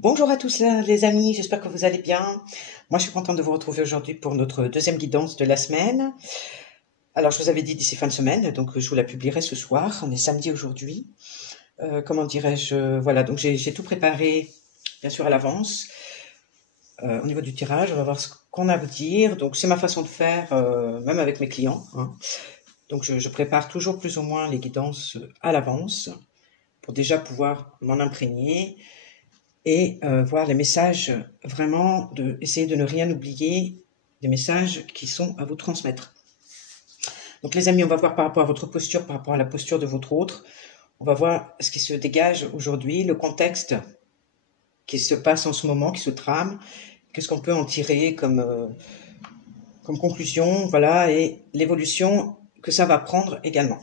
Bonjour à tous les amis, j'espère que vous allez bien. Moi je suis contente de vous retrouver aujourd'hui pour notre deuxième guidance de la semaine. Alors je vous avais dit d'ici fin de semaine, donc je vous la publierai ce soir, on est samedi aujourd'hui. Comment dirais-je, voilà, donc j'ai tout préparé bien sûr à l'avance. Au niveau du tirage, on va voir ce qu'on a à vous dire. Donc c'est ma façon de faire, même avec mes clients, hein. Donc je prépare toujours plus ou moins les guidances à l'avance pour déjà pouvoir m'en imprégner et voir les messages, vraiment essayer de ne rien oublier, des messages qui sont à vous transmettre. Donc les amis, on va voir par rapport à votre posture, par rapport à la posture de votre autre, on va voir ce qui se dégage aujourd'hui, le contexte qui se passe en ce moment, qui se trame, qu'est-ce qu'on peut en tirer comme conclusion, voilà, et l'évolution que ça va prendre également.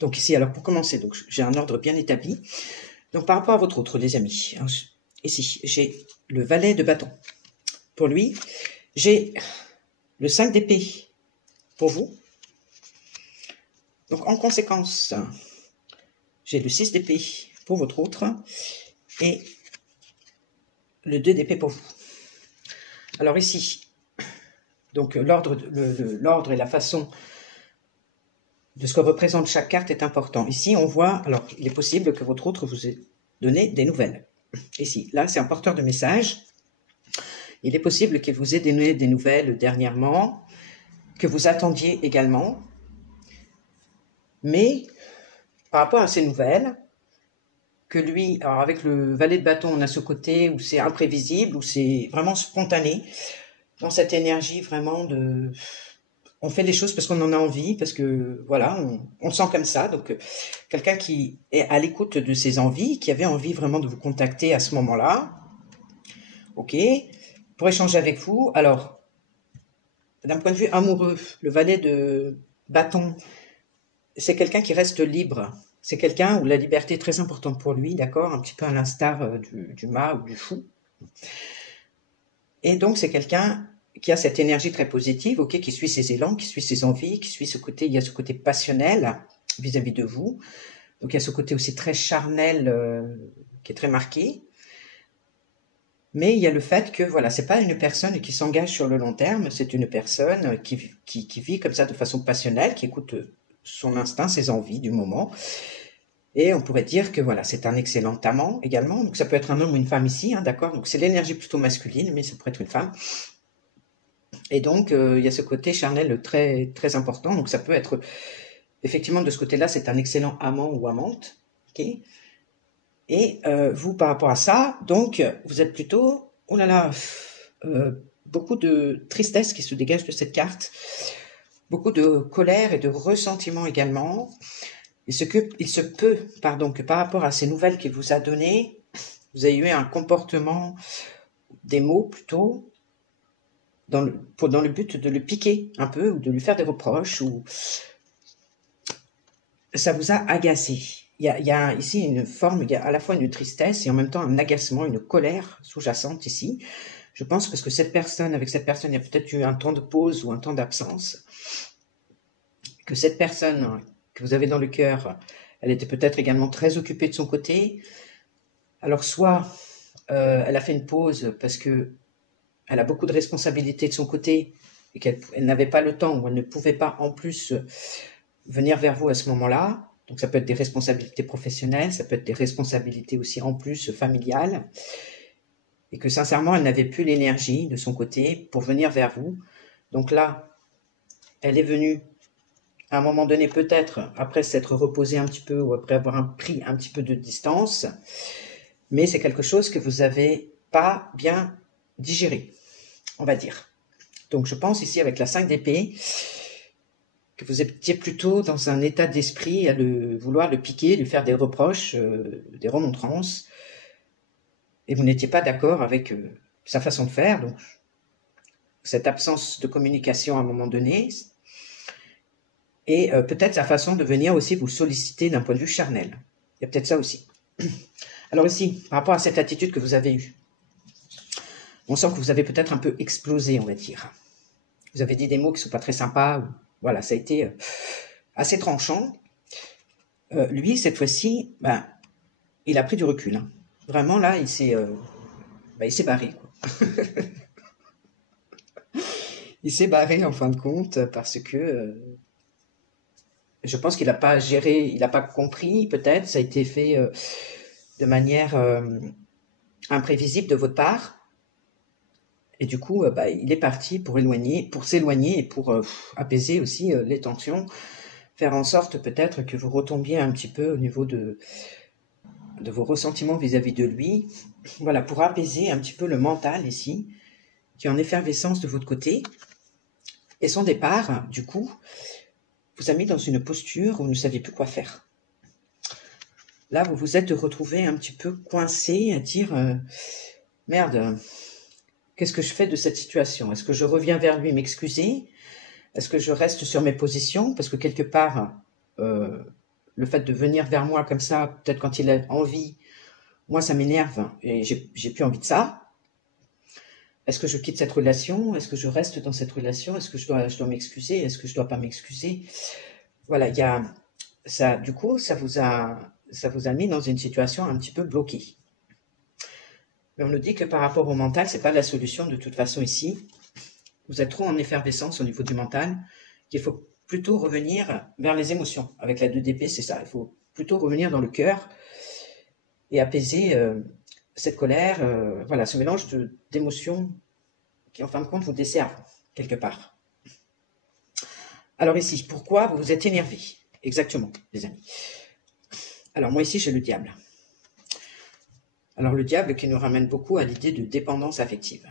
Donc ici, alors pour commencer, donc j'ai un ordre bien établi. Donc par rapport à votre autre, les amis, alors, ici, j'ai le valet de bâton. Pour lui, j'ai le 5 d'épée pour vous. Donc en conséquence, j'ai le 6 d'épée pour votre autre et le 2 d'épée pour vous. Alors ici, donc l'ordre et la façon de ce que représente chaque carte est important. Ici, on voit, alors il est possible que votre autre vous ait donné des nouvelles. Ici, là, c'est un porteur de message. Il est possible qu'il vous ait donné des nouvelles dernièrement, que vous attendiez également. Mais, par rapport à ces nouvelles, que lui, alors avec le valet de bâton, on a ce côté où c'est imprévisible, où c'est vraiment spontané, dans cette énergie vraiment de... On fait les choses parce qu'on en a envie, parce que, voilà, on sent comme ça. Donc, quelqu'un qui est à l'écoute de ses envies, qui avait envie vraiment de vous contacter à ce moment-là, ok, pour échanger avec vous. Alors, d'un point de vue amoureux, le valet de bâton, c'est quelqu'un qui reste libre. C'est quelqu'un où la liberté est très importante pour lui, d'accord, un petit peu à l'instar du mât ou du fou. Et donc, c'est quelqu'un qui a cette énergie très positive, ok, qui suit ses élans, qui suit ses envies, qui suit ce côté, il y a ce côté passionnel vis-à-vis de vous. Donc, il y a ce côté aussi très charnel qui est très marqué. Mais il y a le fait que, voilà, c'est pas une personne qui s'engage sur le long terme, c'est une personne qui vit comme ça de façon passionnelle, qui écoute son instinct, ses envies du moment. Et on pourrait dire que voilà, c'est un excellent amant également. Donc ça peut être un homme ou une femme ici, hein, d'accord. Donc c'est l'énergie plutôt masculine, mais ça pourrait être une femme. Et donc il y a ce côté charnel très très important. Donc ça peut être effectivement de ce côté-là, c'est un excellent amant ou amante, ok. Et vous par rapport à ça, donc vous êtes plutôt, oh là là, beaucoup de tristesse qui se dégage de cette carte, beaucoup de colère et de ressentiment également. Il se peut, que par rapport à ces nouvelles qu'il vous a données, vous ayez eu un comportement, des mots plutôt, dans le but de le piquer un peu, ou de lui faire des reproches, ou ça vous a agacé. Il y a ici une forme, il y a à la fois une tristesse et en même temps un agacement, une colère sous-jacente ici. Je pense parce que avec cette personne, il y a peut-être eu un temps de pause ou un temps d'absence. Que cette personne que vous avez dans le cœur, elle était peut-être également très occupée de son côté. Alors soit elle a fait une pause parce que elle a beaucoup de responsabilités de son côté et qu'elle n'avait pas le temps ou elle ne pouvait pas en plus venir vers vous à ce moment-là. Donc ça peut être des responsabilités professionnelles, ça peut être des responsabilités aussi en plus familiales. Et que sincèrement, elle n'avait plus l'énergie de son côté pour venir vers vous. Donc là, elle est venue à un moment donné, peut-être, après s'être reposée un petit peu ou après avoir pris un petit peu de distance, mais c'est quelque chose que vous n'avez pas bien digéré, on va dire. Donc je pense ici avec la 5 d'épée, que vous étiez plutôt dans un état d'esprit à vouloir le piquer, lui faire des reproches, des remontrances, et vous n'étiez pas d'accord avec sa façon de faire, donc cette absence de communication à un moment donné, et peut-être sa façon de venir aussi vous solliciter d'un point de vue charnel. Il y a peut-être ça aussi. Alors ici, par rapport à cette attitude que vous avez eue, on sent que vous avez peut-être un peu explosé, on va dire. Vous avez dit des mots qui ne sont pas très sympas. Voilà, ça a été assez tranchant. Lui, cette fois-ci, il a pris du recul. Hein. Vraiment, là, il s'est il s'est barré, quoi. Il s'est barré en fin de compte parce que je pense qu'il n'a pas géré, il n'a pas compris, peut-être, ça a été fait de manière imprévisible de votre part. Et du coup, il est parti pour s'éloigner et pour apaiser aussi les tensions, faire en sorte peut-être que vous retombiez un petit peu au niveau de vos ressentiments vis-à-vis de lui. Voilà, pour apaiser un petit peu le mental ici, qui est en effervescence de votre côté. Et son départ, du coup, vous a mis dans une posture où vous ne saviez plus quoi faire. Là, vous vous êtes retrouvé un petit peu coincé à dire merde, qu'est-ce que je fais de cette situation? Est-ce que je reviens vers lui m'excuser? Est-ce que je reste sur mes positions? Parce que quelque part, le fait de venir vers moi comme ça, peut-être quand il a envie, moi ça m'énerve et j'ai plus envie de ça. Est-ce que je quitte cette relation? Est-ce que je reste dans cette relation? Est-ce que je dois m'excuser? Est-ce que je dois pas m'excuser? Voilà, il y a ça. Du coup, ça vous a mis dans une situation un petit peu bloquée. Mais on nous dit que par rapport au mental, c'est pas la solution de toute façon ici. Vous êtes trop en effervescence au niveau du mental, qu'il faut plutôt revenir vers les émotions. Avec la 2DP, c'est ça. Il faut plutôt revenir dans le cœur et apaiser cette colère, voilà, ce mélange d'émotions qui, en fin de compte, vous desservent quelque part. Alors ici, pourquoi vous vous êtes énervé? Exactement, les amis. Alors moi ici, j'ai le diable. Alors le diable qui nous ramène beaucoup à l'idée de dépendance affective.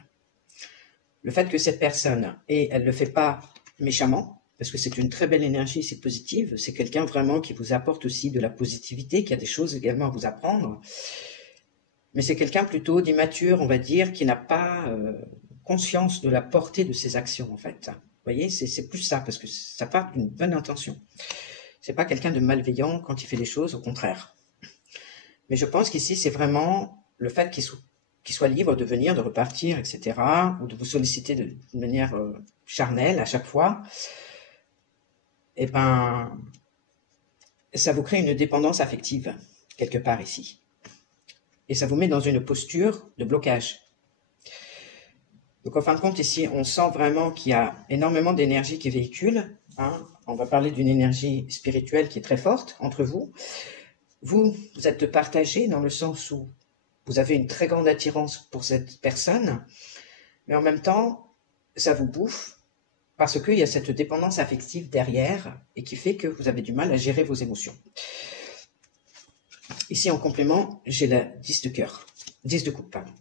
Le fait que cette personne, et elle ne le fait pas méchamment, parce que c'est une très belle énergie, c'est positive, c'est quelqu'un vraiment qui vous apporte aussi de la positivité, qui a des choses également à vous apprendre, mais c'est quelqu'un plutôt d'immature, on va dire, qui n'a pas conscience de la portée de ses actions, en fait. Vous voyez, c'est plus ça, parce que ça part d'une bonne intention. C'est pas quelqu'un de malveillant quand il fait des choses, au contraire. Mais je pense qu'ici, c'est vraiment le fait qu'il soit libre de venir, de repartir, etc., ou de vous solliciter de manière charnelle à chaque fois, et ça vous crée une dépendance affective, quelque part ici. Et ça vous met dans une posture de blocage. Donc en fin de compte, ici, on sent vraiment qu'il y a énormément d'énergie qui véhicule. Hein. On va parler d'une énergie spirituelle qui est très forte entre vous. Vous êtes partagé dans le sens où vous avez une très grande attirance pour cette personne, mais en même temps, ça vous bouffe parce qu'il y a cette dépendance affective derrière et qui fait que vous avez du mal à gérer vos émotions. Ici, en complément, j'ai la 10 de cœur, 10 de coupe, pardon.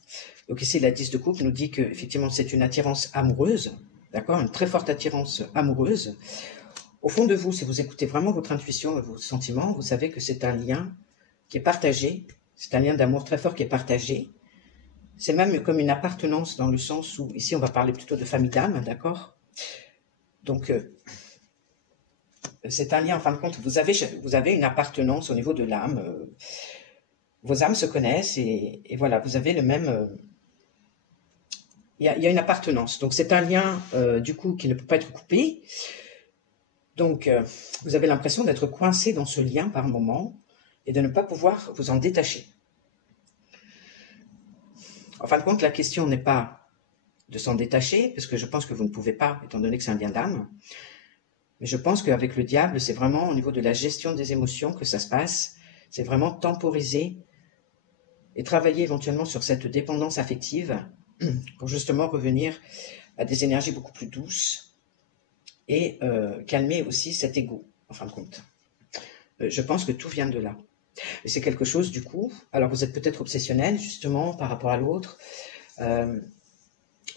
Donc ici, la 10 de coupe nous dit que effectivement, c'est une attirance amoureuse, d'accord, une très forte attirance amoureuse. Au fond de vous, si vous écoutez vraiment votre intuition et vos sentiments, vous savez que c'est un lien qui est partagé, c'est un lien d'amour très fort qui est partagé. C'est même comme une appartenance dans le sens où, ici, on va parler plutôt de famille d'âme, d'accord. Donc, c'est un lien, en fin de compte, vous avez une appartenance au niveau de l'âme. Vos âmes se connaissent et voilà, vous avez le même... Il y a une appartenance. Donc, c'est un lien, du coup, qui ne peut pas être coupé. Donc, vous avez l'impression d'être coincé dans ce lien par moment et de ne pas pouvoir vous en détacher. En fin de compte, la question n'est pas de s'en détacher, parce que je pense que vous ne pouvez pas, étant donné que c'est un lien d'âme. Mais je pense qu'avec le diable, c'est vraiment au niveau de la gestion des émotions que ça se passe. C'est vraiment temporiser et travailler éventuellement sur cette dépendance affective pour justement revenir à des énergies beaucoup plus douces et calmer aussi cet ego, en fin de compte. Je pense que tout vient de là. Et c'est quelque chose, du coup, alors vous êtes peut-être obsessionnel, justement, par rapport à l'autre.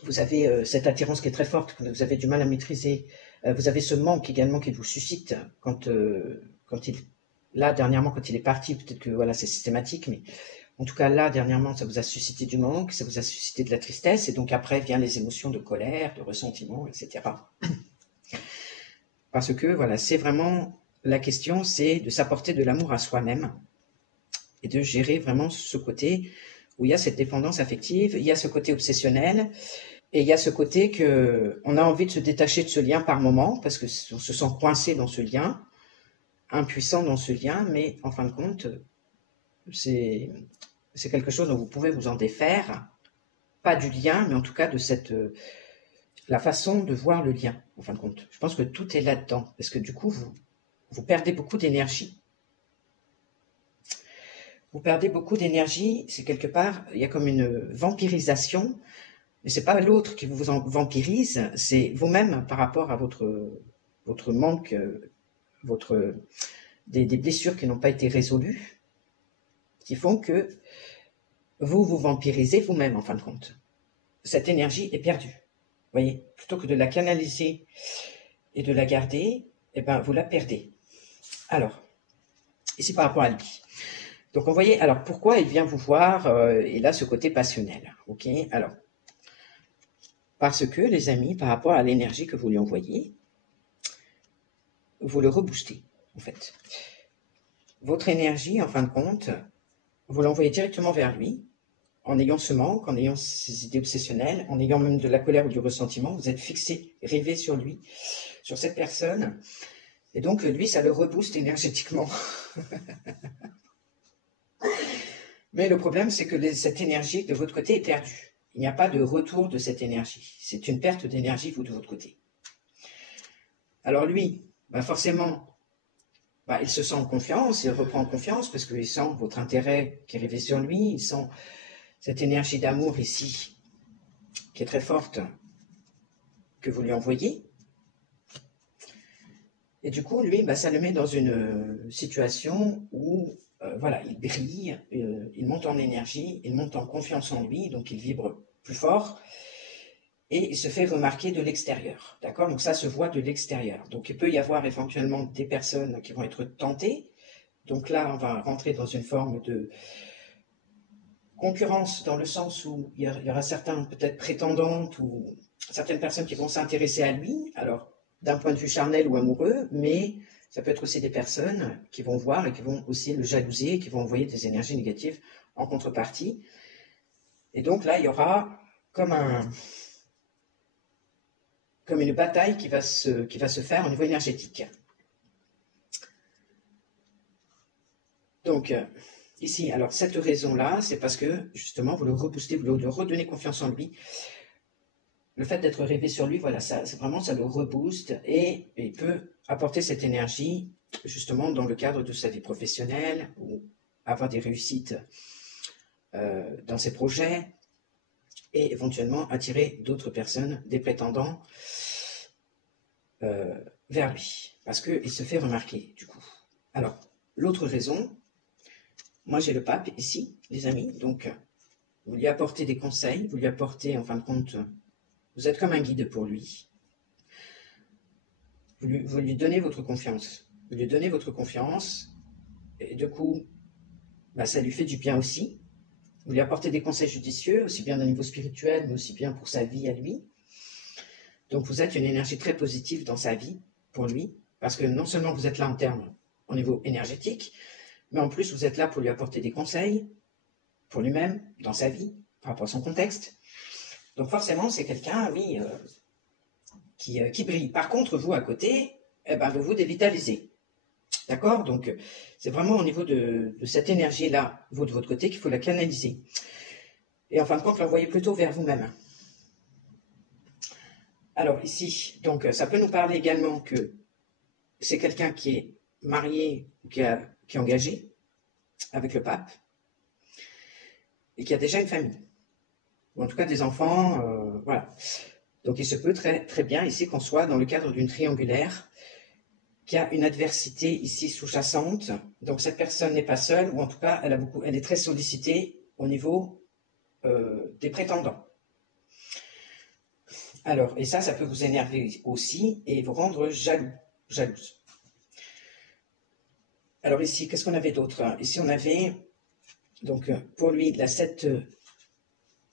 Vous avez cette attirance qui est très forte, que vous avez du mal à maîtriser. Vous avez ce manque également qui vous suscite quand là, dernièrement, quand il est parti, peut-être que voilà, c'est systématique, mais en tout cas, là, dernièrement, ça vous a suscité du manque, ça vous a suscité de la tristesse, et donc après viennent les émotions de colère, de ressentiment, etc. Parce que, voilà, c'est vraiment, la question, c'est de s'apporter de l'amour à soi-même, et de gérer vraiment ce côté où il y a cette dépendance affective, il y a ce côté obsessionnel, et il y a ce côté qu'on a envie de se détacher de ce lien par moment, parce qu'on se sent coincé dans ce lien, impuissant dans ce lien, mais en fin de compte, c'est quelque chose dont vous pouvez vous en défaire pas du lien, mais en tout cas de cette la façon de voir le lien, en fin de compte. Je pense que tout est là-dedans, parce que du coup, vous perdez beaucoup d'énergie. Vous perdez beaucoup d'énergie, c'est quelque part, il y a comme une vampirisation, mais c'est pas l'autre qui vous vampirise, c'est vous-même par rapport à votre manque, des blessures qui n'ont pas été résolues, qui font que vous vous vampirisez vous-même, en fin de compte. Cette énergie est perdue. Vous voyez, plutôt que de la canaliser et de la garder, eh ben, vous la perdez. Alors, ici par rapport à lui. Donc, vous voyez, alors pourquoi il vient vous voir, et là, ce côté passionnel. Ok, alors, parce que, les amis, par rapport à l'énergie que vous lui envoyez, vous le reboostez, en fait. Votre énergie, en fin de compte, vous l'envoyez directement vers lui, en ayant ce manque, en ayant ces idées obsessionnelles, en ayant même de la colère ou du ressentiment, vous êtes fixé, rivé sur lui, sur cette personne, et donc lui, ça le rebooste énergétiquement. Mais le problème, c'est que cette énergie de votre côté est perdue. Il n'y a pas de retour de cette énergie. C'est une perte d'énergie, vous, de votre côté. Alors lui, bah forcément, bah, il se sent en confiance, il reprend confiance, parce qu'il sent votre intérêt qui est rivé sur lui, il sent cette énergie d'amour ici, qui est très forte, que vous lui envoyez. Et du coup, lui, bah, ça le met dans une situation où, voilà, il brille, il monte en énergie, il monte en confiance en lui, donc il vibre plus fort, et il se fait remarquer de l'extérieur, d'accord? Donc ça se voit de l'extérieur. Donc il peut y avoir éventuellement des personnes qui vont être tentées. Donc là, on va rentrer dans une forme de concurrence, dans le sens où il y aura certains peut-être prétendantes ou certaines personnes qui vont s'intéresser à lui, alors d'un point de vue charnel ou amoureux, mais ça peut être aussi des personnes qui vont voir et qui vont aussi le jalouser, qui vont envoyer des énergies négatives en contrepartie. Et donc là, il y aura comme une bataille qui va se faire au niveau énergétique. Donc, ici, alors cette raison-là, c'est parce que, justement, vous le reboostez, vous lui redonnez confiance en lui. Le fait d'être rêvé sur lui, voilà, ça le rebooste et il peut apporter cette énergie, justement, dans le cadre de sa vie professionnelle ou avoir des réussites dans ses projets et éventuellement attirer d'autres personnes, des prétendants, vers lui, parce qu'il se fait remarquer, du coup. Alors, l'autre raison, moi j'ai le pape ici, les amis, donc vous lui apportez des conseils, vous lui apportez, en fin de compte, vous êtes comme un guide pour lui. Vous lui donnez votre confiance. Vous lui donnez votre confiance, et du coup, bah, ça lui fait du bien aussi. Vous lui apportez des conseils judicieux, aussi bien d'un niveau spirituel, mais aussi bien pour sa vie à lui. Donc vous êtes une énergie très positive dans sa vie, pour lui, parce que non seulement vous êtes là en termes, au niveau énergétique, mais en plus vous êtes là pour lui apporter des conseils, pour lui-même, dans sa vie, par rapport à son contexte. Donc forcément, c'est quelqu'un, oui, qui brille. Par contre, vous, à côté, eh ben, vous vous dévitalisez. D'accord? Donc, c'est vraiment au niveau de cette énergie-là, vous, de votre côté, qu'il faut la canaliser. Et en fin de compte, l'envoyer plutôt vers vous-même. Alors, ici, donc, ça peut nous parler également que c'est quelqu'un qui est marié, qui est engagé avec le pape, et qui a déjà une famille. Ou en tout cas des enfants, voilà. Donc il se peut très, très bien ici qu'on soit dans le cadre d'une triangulaire qui a une adversité ici sous-jacente. Donc cette personne n'est pas seule, ou en tout cas elle est très sollicitée au niveau des prétendants. Alors, et ça peut vous énerver aussi et vous rendre jalouse. Alors ici, qu'est-ce qu'on avait d'autre? Ici on avait, donc pour lui, la 7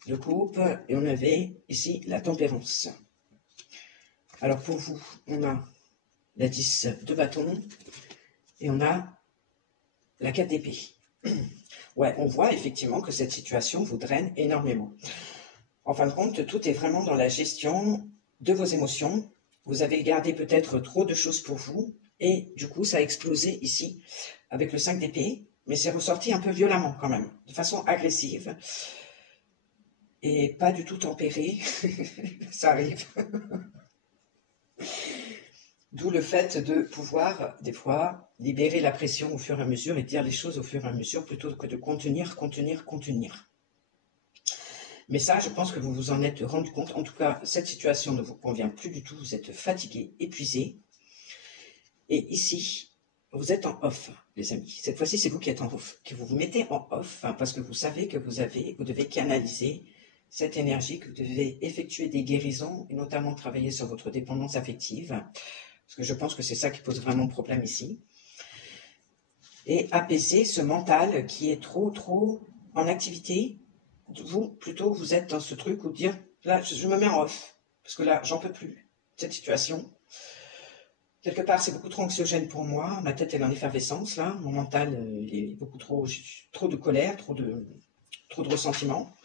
de coupe, et on avait ici la tempérance. Alors pour vous, on a la 10 de bâton et on a la 4 d'épée. Ouais, on voit effectivement que cette situation vous draine énormément. En fin de compte, tout est vraiment dans la gestion de vos émotions. Vous avez gardé peut-être trop de choses pour vous et du coup, ça a explosé ici avec le 5 d'épée, mais c'est ressorti un peu violemment quand même, de façon agressive. et pas du tout tempéré. Ça arrive. D'où le fait de pouvoir, des fois, libérer la pression au fur et à mesure et dire les choses au fur et à mesure plutôt que de contenir, contenir, contenir. Mais ça, je pense que vous vous en êtes rendu compte. En tout cas, cette situation ne vous convient plus du tout. Vous êtes fatigué, épuisé. Et ici, vous êtes en off, les amis. Cette fois-ci, c'est vous qui êtes en off, que vous vous mettez en off, hein, parce que vous savez que vous devez canaliser cette énergie, que vous devez effectuer des guérisons, et notamment travailler sur votre dépendance affective. Parce que je pense que c'est ça qui pose vraiment problème ici. Et apaiser ce mental qui est trop en activité. Vous, plutôt, vous êtes dans ce truc où dire, là, je me mets en off. Parce que là, j'en peux plus, cette situation. Quelque part, c'est beaucoup trop anxiogène pour moi. Ma tête est en effervescence, là. Mon mental, il est beaucoup trop de colère, trop de ressentiment.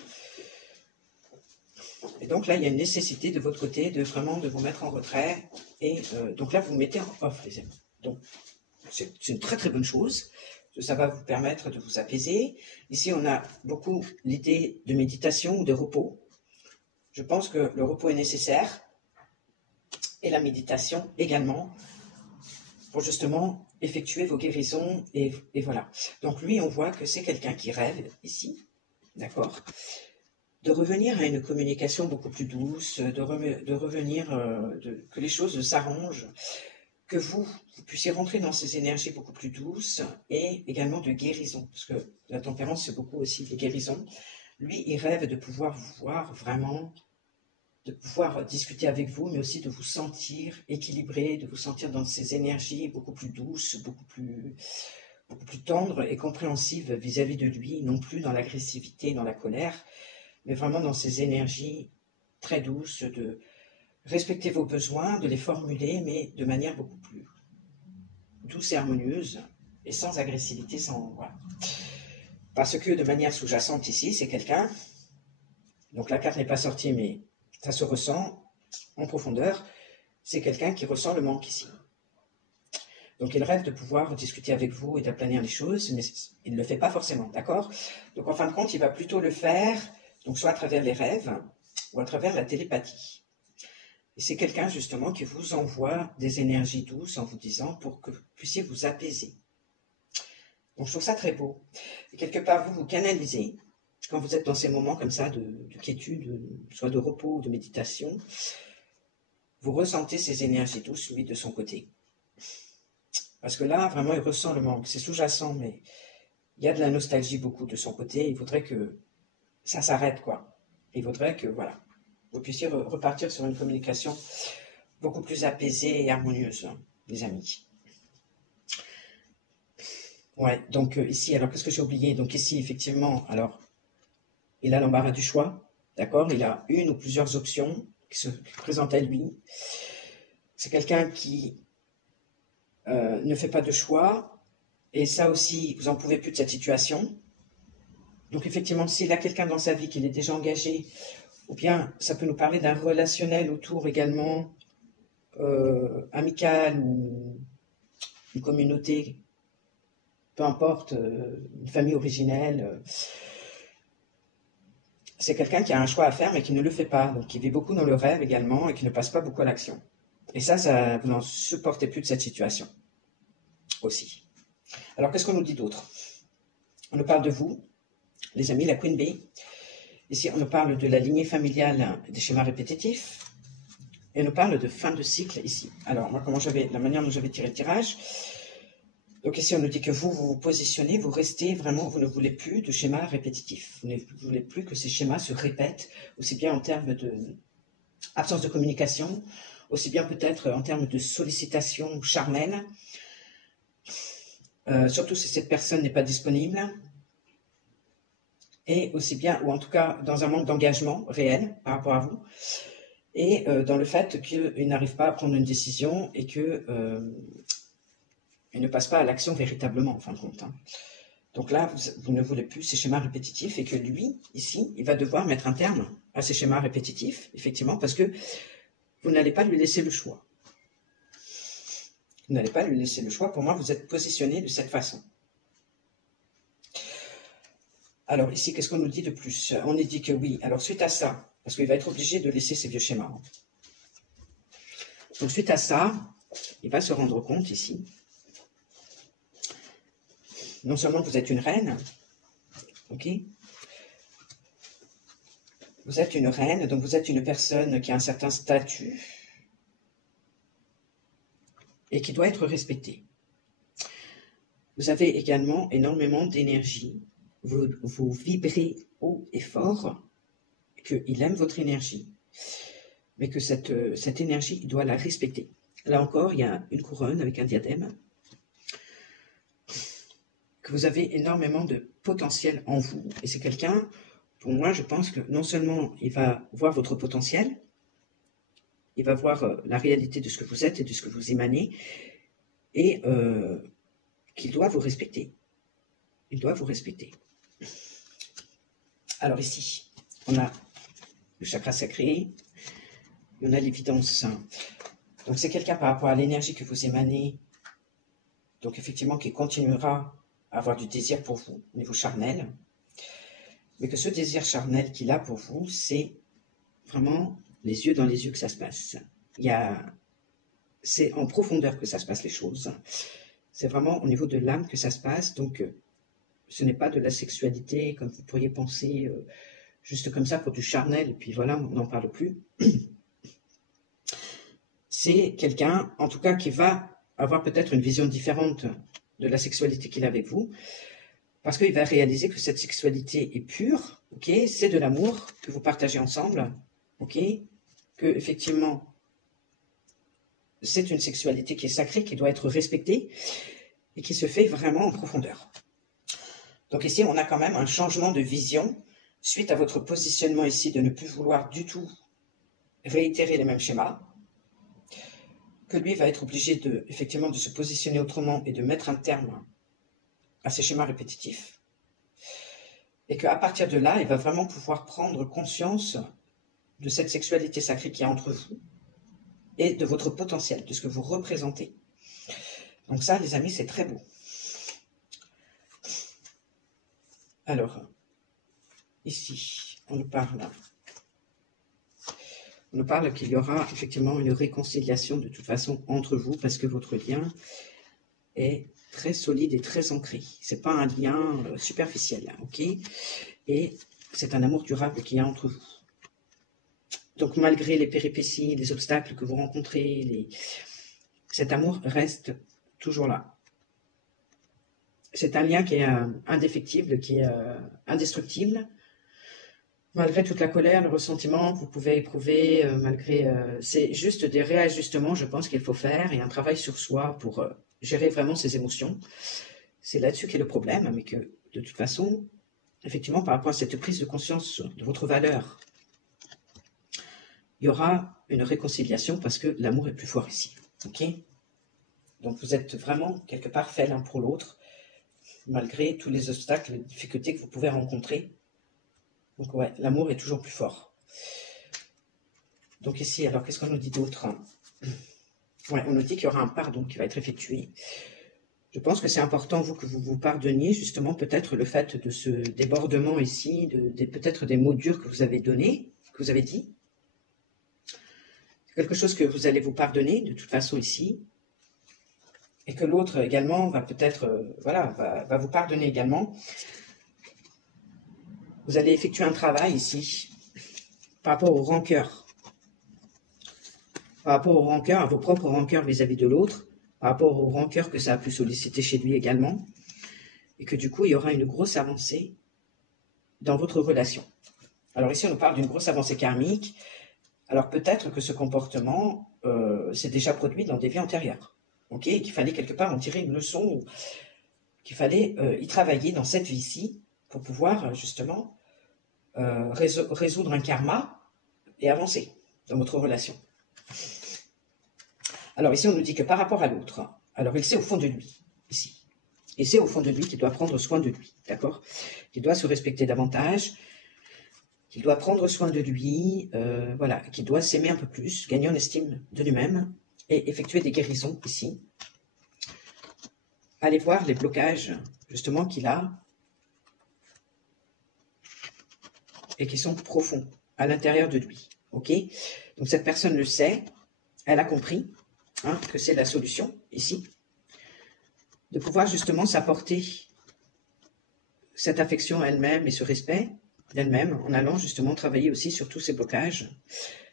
Et donc là, il y a une nécessité de votre côté de vraiment de vous mettre en retrait. Et donc là, vous vous mettez en off, les amis. Donc, c'est une très très bonne chose. Ça va vous permettre de vous apaiser. Ici, on a beaucoup l'idée de méditation ou de repos. Je pense que le repos est nécessaire. Et la méditation également, pour justement effectuer vos guérisons. Et voilà. Donc lui, on voit que c'est quelqu'un qui rêve ici. D'accord ? De revenir à une communication beaucoup plus douce, de revenir, que les choses s'arrangent, que vous puissiez rentrer dans ces énergies beaucoup plus douces et également de guérison, parce que la tempérance, c'est beaucoup aussi des guérisons. Lui, il rêve de pouvoir vous voir vraiment, de pouvoir discuter avec vous, mais aussi de vous sentir équilibré, de vous sentir dans ces énergies beaucoup plus douces, beaucoup plus tendres et compréhensives vis-à-vis de lui, non plus dans l'agressivité, dans la colère, mais vraiment dans ces énergies très douces, de respecter vos besoins, de les formuler, mais de manière beaucoup plus douce et harmonieuse, et sans agressivité, sans... Voilà. Parce que de manière sous-jacente ici, c'est quelqu'un, donc la carte n'est pas sortie, mais ça se ressent en profondeur, c'est quelqu'un qui ressent le manque ici. Donc il rêve de pouvoir discuter avec vous et d'aplanir les choses, mais il ne le fait pas forcément, d'accord ? Donc en fin de compte, il va plutôt le faire, donc soit à travers les rêves, ou à travers la télépathie. Et c'est quelqu'un justement qui vous envoie des énergies douces en vous disant pour que vous puissiez vous apaiser. Donc je trouve ça très beau. Et quelque part, vous canalisez, quand vous êtes dans ces moments comme ça de quiétude, soit de repos ou de méditation, vous ressentez ces énergies douces, lui, de son côté. Parce que là, vraiment, il ressent le manque. C'est sous-jacent, mais il y a de la nostalgie beaucoup de son côté. Il voudrait que ça s'arrête, quoi. Il voudrait que, voilà, vous puissiez repartir sur une communication beaucoup plus apaisée et harmonieuse, hein, les amis. Ouais, donc ici, alors qu'est-ce que j'ai oublié? Donc ici, effectivement, alors, il a l'embarras du choix, d'accord? Il a une ou plusieurs options qui se présentent à lui. C'est quelqu'un qui ne fait pas de choix, et ça aussi, vous n'en pouvez plus de cette situation. Donc effectivement, s'il a quelqu'un dans sa vie qui est déjà engagé, ou bien ça peut nous parler d'un relationnel autour également amical ou une communauté, peu importe, une famille originelle. C'est quelqu'un qui a un choix à faire mais qui ne le fait pas, donc qui vit beaucoup dans le rêve également et qui ne passe pas beaucoup à l'action. Et ça vous n'en supportez plus de cette situation aussi. Alors qu'est-ce qu'on nous dit d'autre? On nous parle de vous, les amis, la Queen Bee. Ici, on nous parle de la lignée familiale des schémas répétitifs. Et on nous parle de fin de cycle ici. Alors, moi, la manière dont j'avais tiré le tirage. Donc ici, on nous dit que vous positionnez, vous restez vraiment, vous ne voulez plus de schémas répétitifs. Vous ne voulez plus que ces schémas se répètent, aussi bien en termes d'absence de communication, aussi bien peut-être en termes de sollicitation charnelle, surtout si cette personne n'est pas disponible, et aussi bien, ou en tout cas dans un manque d'engagement réel par rapport à vous, et dans le fait qu'il n'arrive pas à prendre une décision et qu'il ne passe pas à l'action véritablement, en fin de compte. Hein. Donc là, vous ne voulez plus ces schémas répétitifs et que lui, ici, il va devoir mettre un terme à ces schémas répétitifs, effectivement, parce que vous n'allez pas lui laisser le choix. Vous n'allez pas lui laisser le choix. Pour moi, vous êtes positionné de cette façon. Alors ici, qu'est-ce qu'on nous dit de plus? On nous dit que oui. Alors suite à ça, parce qu'il va être obligé de laisser ses vieux schémas. Donc suite à ça, il va se rendre compte ici, non seulement que vous êtes une reine, ok? Vous êtes une reine, donc vous êtes une personne qui a un certain statut et qui doit être respectée. Vous avez également énormément d'énergie. Vous vibrez haut et fort, qu'il aime votre énergie, mais que cette énergie, il doit la respecter. Là encore, il y a une couronne avec un diadème, que vous avez énormément de potentiel en vous. Et c'est quelqu'un, pour moi, je pense que non seulement il va voir votre potentiel, il va voir la réalité de ce que vous êtes et de ce que vous émanez, et qu'il doit vous respecter. Il doit vous respecter. Alors ici, on a le chakra sacré, on a l'évidence. Donc c'est quelqu'un par rapport à l'énergie que vous émanez, donc effectivement qui continuera à avoir du désir pour vous au niveau charnel, mais que ce désir charnel qu'il a pour vous, c'est vraiment les yeux dans les yeux que ça se passe. C'est en profondeur que ça se passe les choses. C'est vraiment au niveau de l'âme que ça se passe, donc ce n'est pas de la sexualité comme vous pourriez penser, juste comme ça pour du charnel, et puis voilà, on n'en parle plus. C'est quelqu'un, en tout cas, qui va avoir peut-être une vision différente de la sexualité qu'il a avec vous, parce qu'il va réaliser que cette sexualité est pure, ok, c'est de l'amour que vous partagez ensemble, ok, que effectivement c'est une sexualité qui est sacrée, qui doit être respectée et qui se fait vraiment en profondeur. Donc ici, on a quand même un changement de vision suite à votre positionnement ici de ne plus vouloir du tout réitérer les mêmes schémas, que lui va être obligé effectivement de se positionner autrement et de mettre un terme à ces schémas répétitifs. Et qu'à partir de là, il va vraiment pouvoir prendre conscience de cette sexualité sacrée qui est entre vous et de votre potentiel, de ce que vous représentez. Donc ça, les amis, c'est très beau. Alors, ici, on nous parle qu'il y aura effectivement une réconciliation de toute façon entre vous, parce que votre lien est très solide et très ancré. C'est pas un lien superficiel, ok? Et c'est un amour durable qu'il y a entre vous. Donc malgré les péripéties, les obstacles que vous rencontrez, cet amour reste toujours là. C'est un lien qui est indéfectible, qui est indestructible. Malgré toute la colère, le ressentiment que vous pouvez éprouver, c'est juste des réajustements, je pense qu'il faut faire, et un travail sur soi pour gérer vraiment ses émotions. C'est là-dessus qu'est le problème, mais que de toute façon, effectivement, par rapport à cette prise de conscience de votre valeur, il y aura une réconciliation parce que l'amour est plus fort ici. Ok? Donc vous êtes vraiment quelque part fait l'un pour l'autre, malgré tous les obstacles, les difficultés que vous pouvez rencontrer. Donc ouais, l'amour est toujours plus fort. Donc ici, alors qu'est-ce qu'on nous dit d'autre? Ouais, on nous dit qu'il y aura un pardon qui va être effectué. Je pense que c'est important, vous, que vous vous pardonniez, justement, peut-être le fait de ce débordement ici, peut-être des mots durs que vous avez donnés, que vous avez dit. C'est quelque chose que vous allez vous pardonner, de toute façon, ici. Et que l'autre également va peut-être, va vous pardonner également. Vous allez effectuer un travail ici, par rapport aux rancœurs. Par rapport aux rancœurs, à vos propres rancœurs vis-à-vis de l'autre, par rapport aux rancœurs que ça a pu solliciter chez lui également, et que du coup, il y aura une grosse avancée dans votre relation. Alors ici, on nous parle d'une grosse avancée karmique. Alors peut-être que ce comportement s'est déjà produit dans des vies antérieures, ok, et qu'il fallait quelque part en tirer une leçon, qu'il fallait y travailler dans cette vie-ci pour pouvoir justement résoudre un karma et avancer dans votre relation. Alors ici, on nous dit que par rapport à l'autre, alors il sait au fond de lui, ici, il sait au fond de lui qu'il doit prendre soin de lui, d'accord? Qu'il doit se respecter davantage, qu'il doit prendre soin de lui, voilà, qu'il doit s'aimer un peu plus, gagner en estime de lui-même et effectuer des guérisons ici. Allez voir les blocages, justement, qu'il a et qui sont profonds à l'intérieur de lui. Ok? Donc cette personne le sait, elle a compris hein, que c'est la solution ici, de pouvoir justement s'apporter cette affection à elle-même et ce respect d'elle-même en allant justement travailler aussi sur tous ces blocages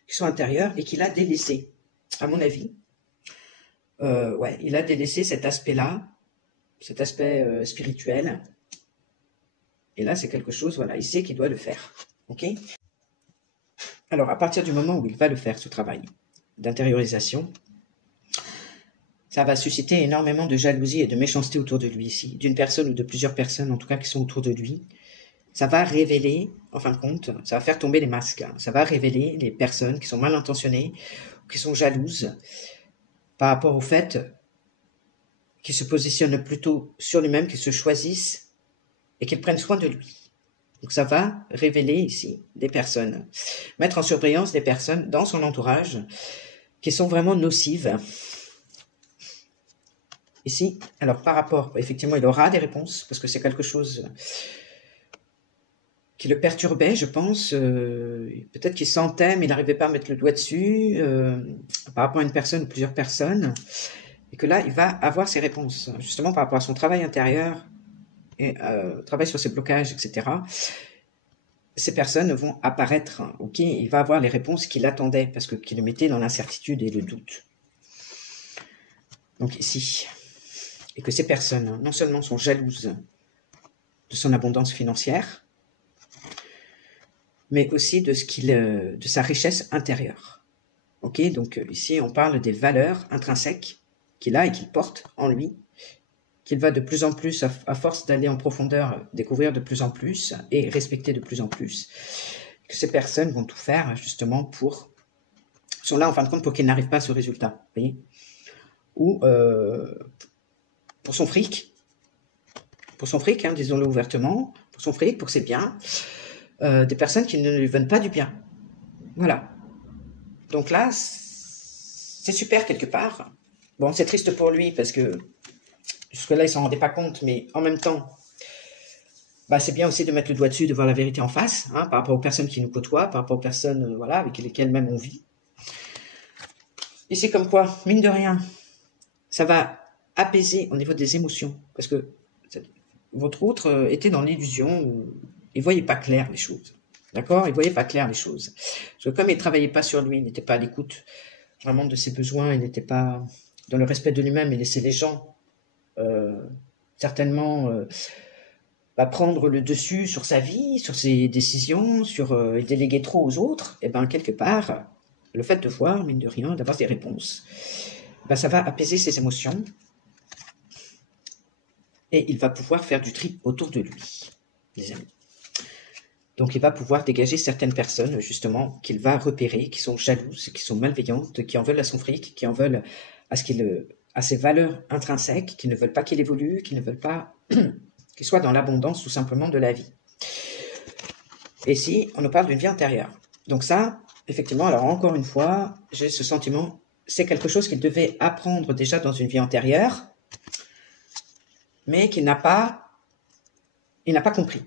qui sont intérieurs et qu'il a délaissés. À mon avis, ouais, il a délaissé cet aspect-là, cet aspect spirituel. Et là, c'est quelque chose, voilà, il sait qu'il doit le faire. Ok? Alors, à partir du moment où il va le faire, ce travail d'intériorisation, ça va susciter énormément de jalousie et de méchanceté autour de lui ici, d'une personne ou de plusieurs personnes, en tout cas, qui sont autour de lui. Ça va révéler, en fin de compte, ça va faire tomber les masques. Ça va révéler les personnes qui sont mal intentionnées, qui sont jalouses, par rapport au fait qu'ils se positionnent plutôt sur lui-même, qu'ils se choisissent et qu'ils prennent soin de lui. Donc ça va révéler ici des personnes, mettre en surveillance des personnes dans son entourage qui sont vraiment nocives. Ici, alors par rapport, effectivement, il aura des réponses parce que c'est quelque chose qui le perturbait, je pense. Peut-être qu'il sentait, mais il n'arrivait pas à mettre le doigt dessus par rapport à une personne ou plusieurs personnes. Et que là, il va avoir ses réponses, justement par rapport à son travail intérieur, et travail sur ses blocages, etc. Ces personnes vont apparaître, ok, il va avoir les réponses qu'il attendait, parce que qu'il le mettait dans l'incertitude et le doute. Donc ici, et que ces personnes, non seulement sont jalouses de son abondance financière, mais aussi de de sa richesse intérieure. Ok, donc ici, on parle des valeurs intrinsèques qu'il a et qu'il porte en lui, qu'il va de plus en plus, à force d'aller en profondeur, découvrir de plus en plus et respecter de plus en plus. Que ces personnes vont tout faire justement sont là en fin de compte pour qu'il n'arrive pas à ce résultat, vous voyez, ou pour son fric, hein, disons-le ouvertement, pour son fric, pour ses biens, des personnes qui ne lui veulent pas du bien. Voilà. Donc là, c'est super quelque part. Bon, c'est triste pour lui parce que jusque-là, il s'en rendait pas compte, mais en même temps, bah, c'est bien aussi de mettre le doigt dessus, de voir la vérité en face, hein, par rapport aux personnes qui nous côtoient, par rapport aux personnes voilà, avec lesquelles même on vit. Et c'est comme quoi, mine de rien, ça va apaiser au niveau des émotions, parce que votre autre était dans l'illusion où il voyait pas clair les choses. D'accord? Il voyait pas clair les choses. Parce que comme il travaillait pas sur lui, il n'était pas à l'écoute vraiment de ses besoins, il n'était pas dans le respect de lui-même et laisser les gens certainement prendre le dessus sur sa vie, sur ses décisions, et déléguer trop aux autres, et ben quelque part, le fait de voir, mine de rien, d'avoir des réponses, ben ça va apaiser ses émotions et il va pouvoir faire du tri autour de lui, les amis. Donc il va pouvoir dégager certaines personnes, justement, qu'il va repérer, qui sont jalouses, qui sont malveillantes, qui en veulent à son fric, qui en veulent à ses valeurs intrinsèques, qui ne veulent pas qu'il évolue, qui ne veulent pas qu'il soit dans l'abondance tout simplement de la vie. Et ici, on nous parle d'une vie antérieure. Donc ça, effectivement, alors encore une fois, j'ai ce sentiment, c'est quelque chose qu'il devait apprendre déjà dans une vie antérieure, mais qu'il n'a pas compris.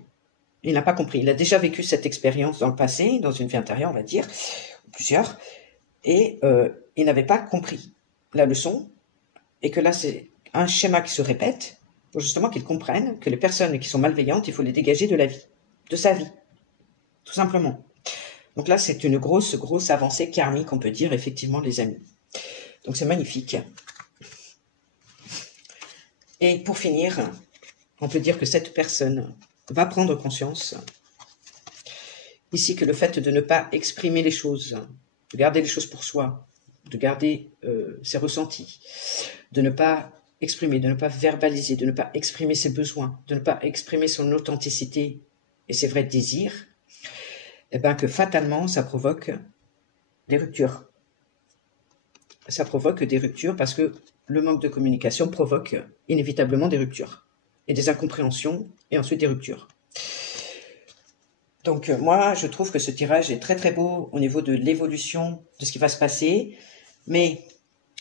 Il n'a pas compris. Il a déjà vécu cette expérience dans le passé, dans une vie antérieure, on va dire, plusieurs, et il n'avait pas compris la leçon, et que là, c'est un schéma qui se répète, pour justement qu'il comprenne que les personnes qui sont malveillantes, il faut les dégager de la vie, de sa vie, tout simplement. Donc là, c'est une grosse avancée karmique, on peut dire, effectivement, les amis. Donc c'est magnifique. Et pour finir, on peut dire que cette personne va prendre conscience ici que le fait de ne pas exprimer les choses, de garder les choses pour soi, de garder ses ressentis, de ne pas exprimer, de ne pas verbaliser, de ne pas exprimer ses besoins, de ne pas exprimer son authenticité et ses vrais désirs, et bien que fatalement ça provoque des ruptures. Ça provoque des ruptures parce que le manque de communication provoque inévitablement des ruptures et des incompréhensions et ensuite des ruptures. Donc moi, je trouve que ce tirage est très beau au niveau de l'évolution de ce qui va se passer, mais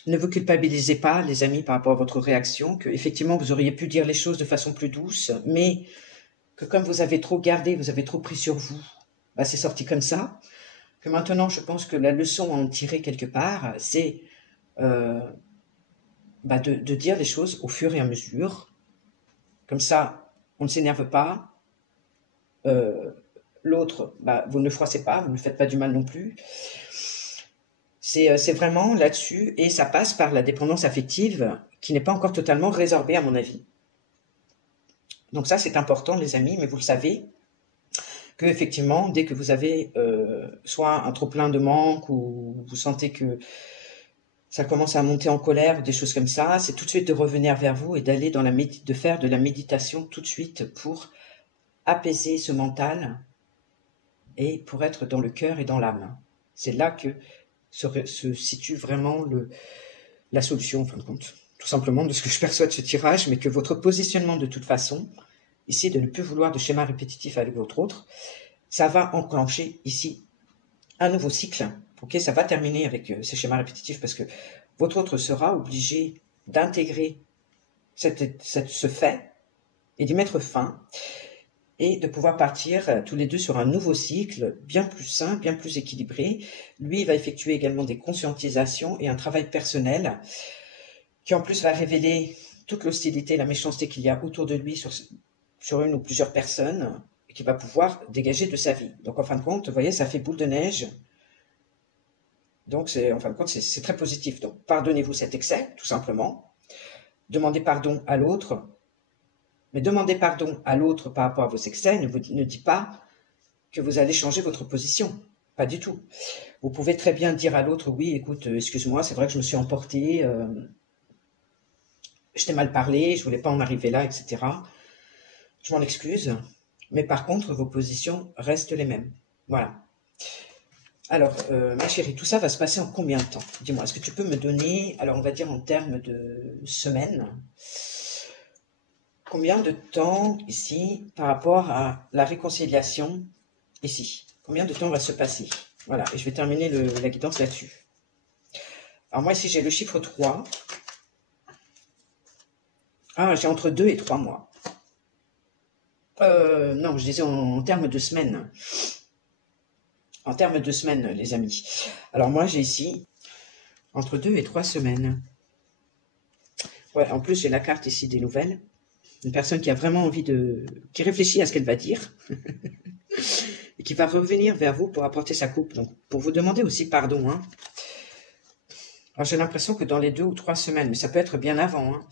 ne vous culpabilisez pas, les amis, par rapport à votre réaction, que effectivement vous auriez pu dire les choses de façon plus douce, mais que comme vous avez trop gardé, vous avez trop pris sur vous, bah, c'est sorti comme ça, que maintenant je pense que la leçon à en tirer quelque part, c'est bah, de dire les choses au fur et à mesure. Comme ça, on ne s'énerve pas. L'autre, bah, vous ne le froissez pas, vous ne faites pas du mal non plus. C'est vraiment là-dessus, et ça passe par la dépendance affective qui n'est pas encore totalement résorbée à mon avis. Donc ça, c'est important, les amis, mais vous le savez, que effectivement, dès que vous avez soit un trop-plein de manque, ou vous sentez que ça commence à monter en colère, ou des choses comme ça, c'est tout de suite de revenir vers vous et d'aller de faire de la méditation tout de suite pour apaiser ce mental et pour être dans le cœur et dans l'âme. C'est là que se situe vraiment la solution, en fin de compte. Tout simplement de ce que je perçois de ce tirage, mais que votre positionnement de toute façon, ici, de ne plus vouloir de schéma répétitif avec votre autre, ça va enclencher ici un nouveau cycle. Ok, ça va terminer avec ces schémas répétitifs parce que votre autre sera obligé d'intégrer ce fait et d'y mettre fin et de pouvoir partir tous les deux sur un nouveau cycle bien plus sain, bien plus équilibré. Lui, il va effectuer également des conscientisations et un travail personnel qui en plus va révéler toute l'hostilité, la méchanceté qu'il y a autour de lui sur une ou plusieurs personnes et qu'il va pouvoir dégager de sa vie. Donc en fin de compte, vous voyez, ça fait boule de neige. Donc en fin de compte, c'est très positif. Donc pardonnez-vous cet excès, tout simplement. Demandez pardon à l'autre. Mais demander pardon à l'autre par rapport à vos excès ne dit pas que vous allez changer votre position. Pas du tout. Vous pouvez très bien dire à l'autre, oui, écoute, excuse-moi, c'est vrai que je me suis emporté, je t'ai mal parlé, je voulais pas en arriver là, etc. Je m'en excuse. Mais par contre, vos positions restent les mêmes. Voilà. Alors, ma chérie, tout ça va se passer en combien de temps? Dis-moi, est-ce que tu peux me donner, alors on va dire en termes de semaines, combien de temps ici par rapport à la réconciliation ici? Combien de temps va se passer? Voilà, et je vais terminer la guidance là-dessus. Alors moi ici j'ai le chiffre 3. Ah, j'ai entre 2 et 3 mois. Non, je disais en termes de semaines. En termes de semaines, les amis. Alors moi j'ai ici entre 2 et 3 semaines. Ouais, en plus j'ai la carte ici des nouvelles. Une personne qui a vraiment envie qui réfléchit à ce qu'elle va dire et qui va revenir vers vous pour apporter sa coupe, donc pour vous demander aussi pardon. Hein. Alors j'ai l'impression que dans les 2 ou 3 semaines, mais ça peut être bien avant. Hein.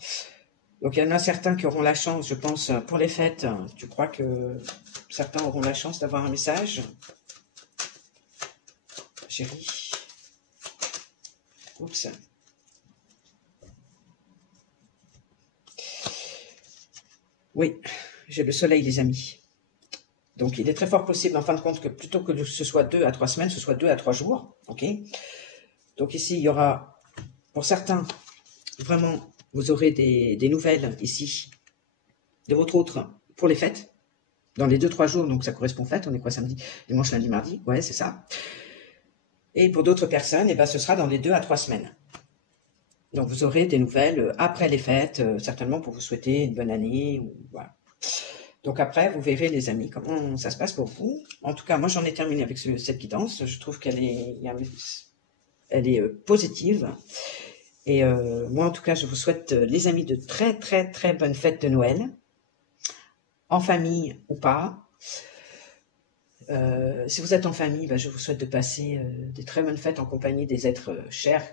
Donc il y en a certains qui auront la chance, je pense, pour les fêtes. Tu crois que certains auront la chance d'avoir un message? Chérie. Oups. Oui, j'ai le soleil, les amis. Donc, il est très fort possible, en fin de compte, que plutôt que ce soit 2 à 3 semaines, ce soit 2 à 3 jours. Ok. Donc, ici, il y aura, pour certains, vraiment, vous aurez des nouvelles ici de votre autre pour les fêtes. Dans les 2-3 jours, donc ça correspond aux fêtes. On est quoi, samedi, dimanche, lundi, mardi? Ouais, c'est ça. Et pour d'autres personnes, eh ben, ce sera dans les 2 à 3 semaines. Donc, vous aurez des nouvelles après les fêtes, certainement pour vous souhaiter une bonne année. Voilà. Donc après, vous verrez, les amis, comment ça se passe pour vous. En tout cas, moi, j'en ai terminé avec cette guidance. Je trouve qu'elle est positive. Et moi, en tout cas, je vous souhaite, les amis, de très, très, très bonnes fêtes de Noël. En famille ou pas. Si vous êtes en famille, ben, je vous souhaite de passer des très bonnes fêtes en compagnie des êtres chers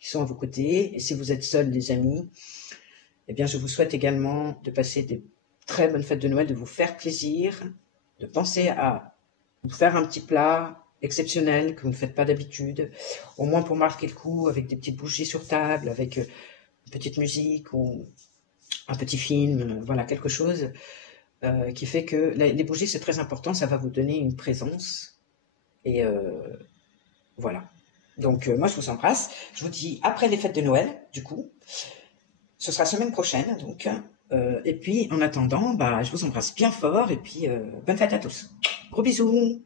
qui sont à vos côtés. Et si vous êtes seuls, les amis, eh bien, je vous souhaite également de passer des très bonnes fêtes de Noël, de vous faire plaisir, de penser à vous faire un petit plat exceptionnel que vous ne faites pas d'habitude, au moins pour marquer le coup, avec des petites bougies sur table, avec une petite musique ou un petit film, voilà, quelque chose qui fait que les bougies, c'est très important, ça va vous donner une présence. Et voilà. Donc, moi, je vous embrasse. Je vous dis après les fêtes de Noël, du coup. Ce sera semaine prochaine, donc. Et puis, en attendant, bah, je vous embrasse bien fort. Et puis, bonne fête à tous. Gros bisous.